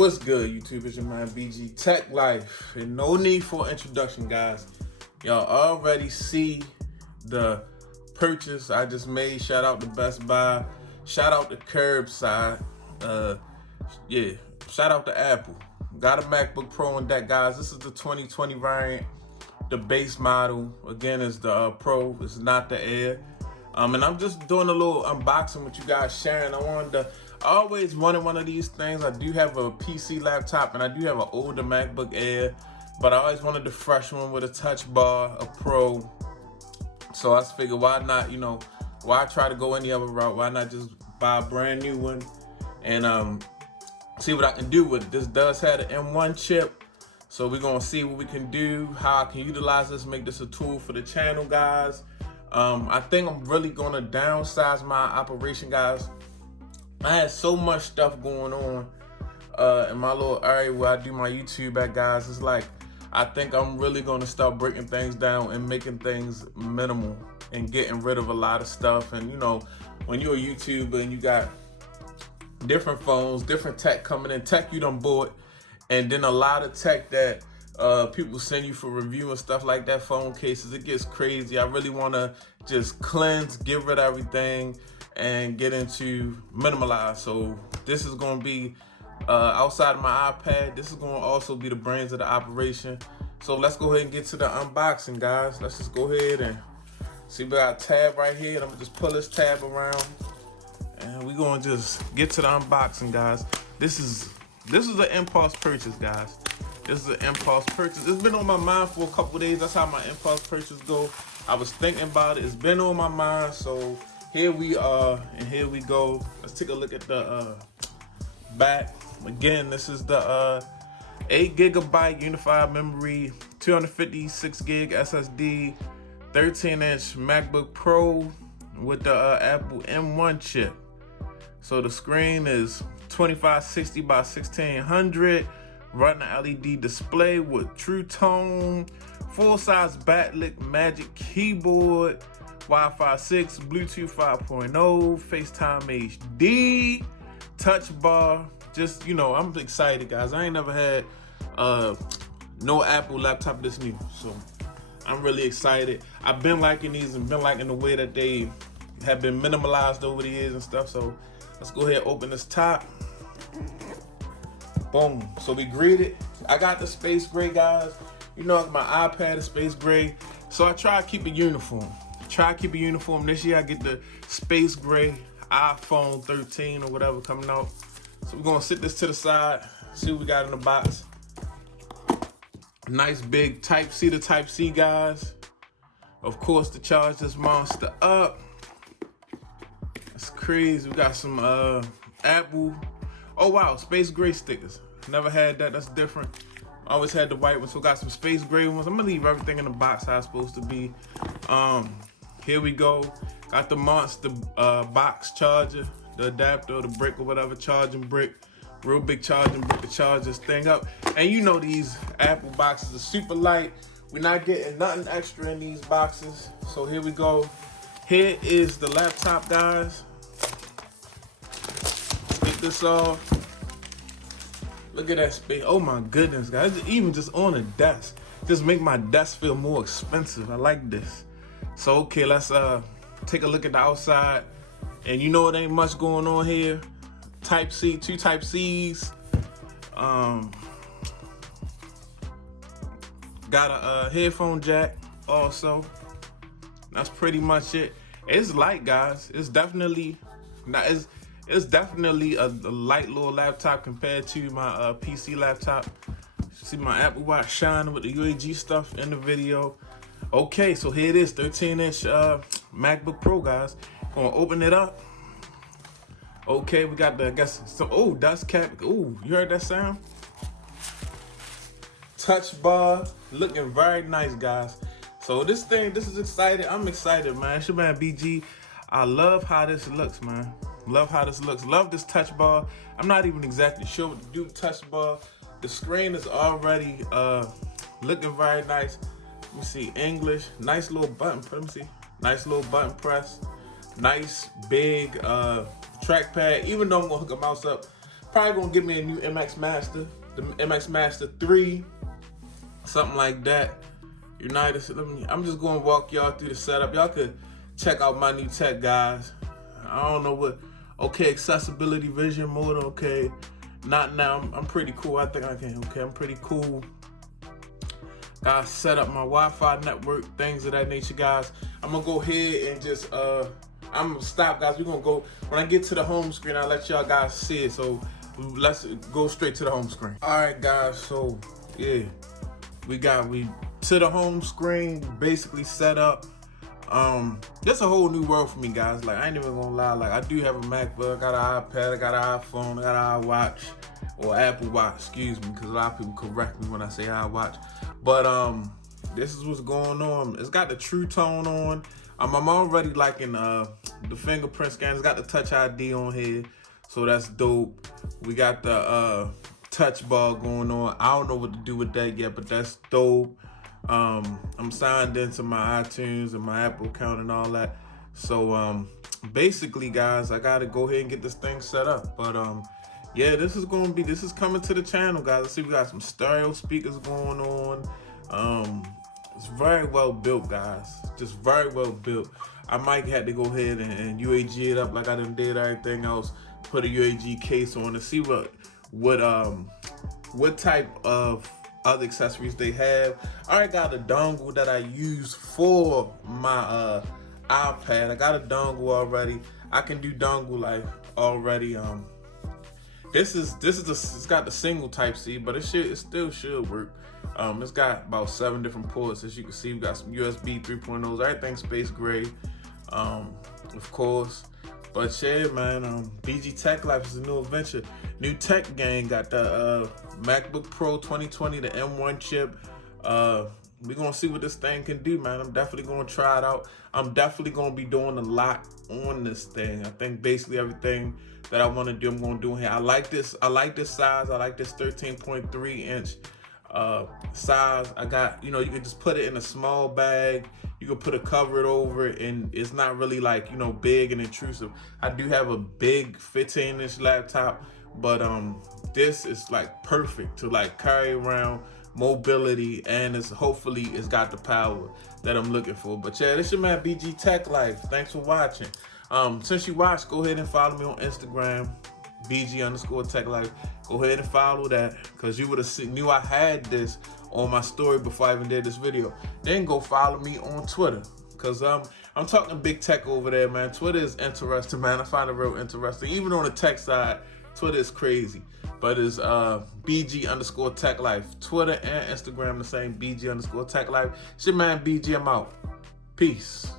What's good, YouTube? It's your man BG Tech Life, and no need for introduction, guys. Y'all already see the purchase I just made. Shout out to Best Buy. Shout out to Curbside. Yeah, shout out to Apple. Got a MacBook Pro on deck, guys. This is the 2020 variant. The base model, again, is the Pro. It's not the Air. And I'm just doing a little unboxing with you guys, sharing. I always wanted one of these things. I do have a PC laptop, and I do have an older MacBook Air, but I always wanted the fresh one with a touch bar, a Pro. So I figured, why not, why try to go any other route? Why not just buy a brand new one and see what I can do with it? This does have an M1 chip, so we're gonna see what we can do, how I can utilize this, make this a tool for the channel, guys. I think I'm really gonna downsize my operation, guys. I had so much stuff going on in my little area where I do my YouTube at, guys. It's like, I think I'm really gonna start breaking things down and making things minimal and getting rid of a lot of stuff. And when you're a YouTuber and you got different phones, different tech coming in, tech you done bought, and then a lot of tech that people send you for review and stuff like that, phone cases, it gets crazy. I really wanna just cleanse, get rid of everything, and get into minimalize. So this is gonna be outside of my iPad. This is gonna also be the brains of the operation. So let's go ahead and get to the unboxing, guys. Let's just go ahead and see, we got a tab right here, and I'm gonna just pull this tab around, and we're gonna just get to the unboxing, guys. This is an impulse purchase, guys. This is an impulse purchase. It's been on my mind for a couple of days. That's how my impulse purchase go. I was thinking about it. It's been on my mind. So here we are, and here we go. Let's take a look at the back. Again, this is the 8 GB unified memory, 256 gig SSD, 13-inch MacBook Pro with the Apple M1 chip. So the screen is 2560 by 1600. Running LED display with True Tone, full-size backlit Magic keyboard, Wi-Fi 6, Bluetooth 5.0, FaceTime HD, touch bar. Just, I'm excited, guys. I ain't never had no Apple laptop this new, so I'm really excited. I've been liking these and been liking the way that they have been minimalized over the years and stuff. So let's go ahead and open this top. Boom. So we greeted. I got the space gray, guys. My iPad is space gray. So I try to keep it uniform. This year I get the space gray iPhone 13 or whatever coming out. So we're gonna sit this to the side, see what we got in the box. Nice big Type-C to Type-C, guys. Of course, to charge this monster up. That's crazy. We got some Apple. Oh wow, space gray stickers. Never had that, that's different. Always had the white ones, so got some space gray ones. I'm gonna leave everything in the box how it's supposed to be. Here we go. Got the monster box charger, the adapter or the brick or whatever, charging brick. Real big charging brick to charge this thing up. And these Apple boxes are super light. We're not getting nothing extra in these boxes. So here we go. Here is the laptop, guys. Take this off. Look at that space. Oh my goodness, guys. Even just on the desk. Just make my desk feel more expensive. I like this. So okay, let's take a look at the outside. And it ain't much going on here. Type-C, 2 Type-Cs. Got a headphone jack also. That's pretty much it. It's light, guys. It's definitely It's definitely a light little laptop compared to my PC laptop. See my Apple Watch shining with the UAG stuff in the video. Okay, so here it is, 13-inch MacBook Pro, guys. Gonna open it up. Okay, we got some dust cap. Oh, you heard that sound? Touch bar, looking very nice, guys. So this is exciting. I'm excited, man. It's your man BG. I love how this looks, man. Love how this looks. Love this touch bar. I'm not even exactly sure what to do with touch bar. The screen is already looking very nice. Let me see, English. Nice little button. Let me see. Nice little button press. Nice big trackpad. Even though I'm gonna hook a mouse up Probably gonna get me a new MX Master, the MX Master 3, something like that. I'm just gonna walk y'all through the setup. Y'all could check out my new tech, guys. I don't know what. Okay, accessibility, vision mode. Okay, not now. I'm pretty cool. I think I can. Okay, I'm pretty cool. Guys, set up my Wi-Fi network, things of that nature, guys. I'm gonna go ahead and just I'm gonna stop, guys. We're gonna go when I get to the home screen. I'll let y'all guys see it. So let's go straight to the home screen. All right, guys. So yeah, we to the home screen, basically set up. That's a whole new world for me, guys. Like, I ain't even gonna lie. Like, I do have a MacBook, I got an iPad, I got an iPhone, I got an iWatch, or Apple Watch, excuse me, because a lot of people correct me when I say iWatch. But this is what's going on. It's got the True Tone on. I'm already liking the fingerprint scan. It's got the Touch ID on here, so that's dope. We got the touch bar going on. I don't know what to do with that yet, but that's dope. I'm signed into my iTunes and my Apple account and all that. So basically, guys, I gotta go ahead and get this thing set up. But yeah, this is coming to the channel, guys. Let's see, we got some stereo speakers going on. It's very well built, guys. Just very well built. I might have to go ahead and UAG it up like I done did everything else. Put a UAG case on to see what type of other accessories they have. I already got a dongle that I use for my iPad. I got a dongle already. I can do dongle life already. It's got the single Type C, but it still should work. It's got about 7 different ports. As you can see, we got some USB 3.0s, everything space gray, of course. But yeah, man, BG Tech Life is a new adventure. New tech gang, got the MacBook Pro 2020, the M1 chip. We're gonna see what this thing can do, man. I'm definitely gonna try it out. I'm definitely gonna be doing a lot on this thing. I think basically everything that I wanna do, I'm gonna do in here. I like this size. I like this 13.3 inch size. I got, you can just put it in a small bag. You can put a cover over it, and it's not really like, big and intrusive. I do have a big 15-inch laptop, but this is like perfect to like carry around, mobility, and hopefully it's got the power that I'm looking for. But yeah, this your man BG Tech Life. Thanks for watching. Since you watched, go ahead and follow me on Instagram, BG_Tech Life. Go ahead and follow that, because you would have knew I had this on my story before I even did this video. Then go follow me on Twitter, because I'm talking big tech over there, man. Twitter is interesting, man. I find it real interesting. Even on the tech side, Twitter is crazy. But it's BG_Tech Life. Twitter and Instagram the same, BG_Tech Life. It's your man BG. I'm out. Peace.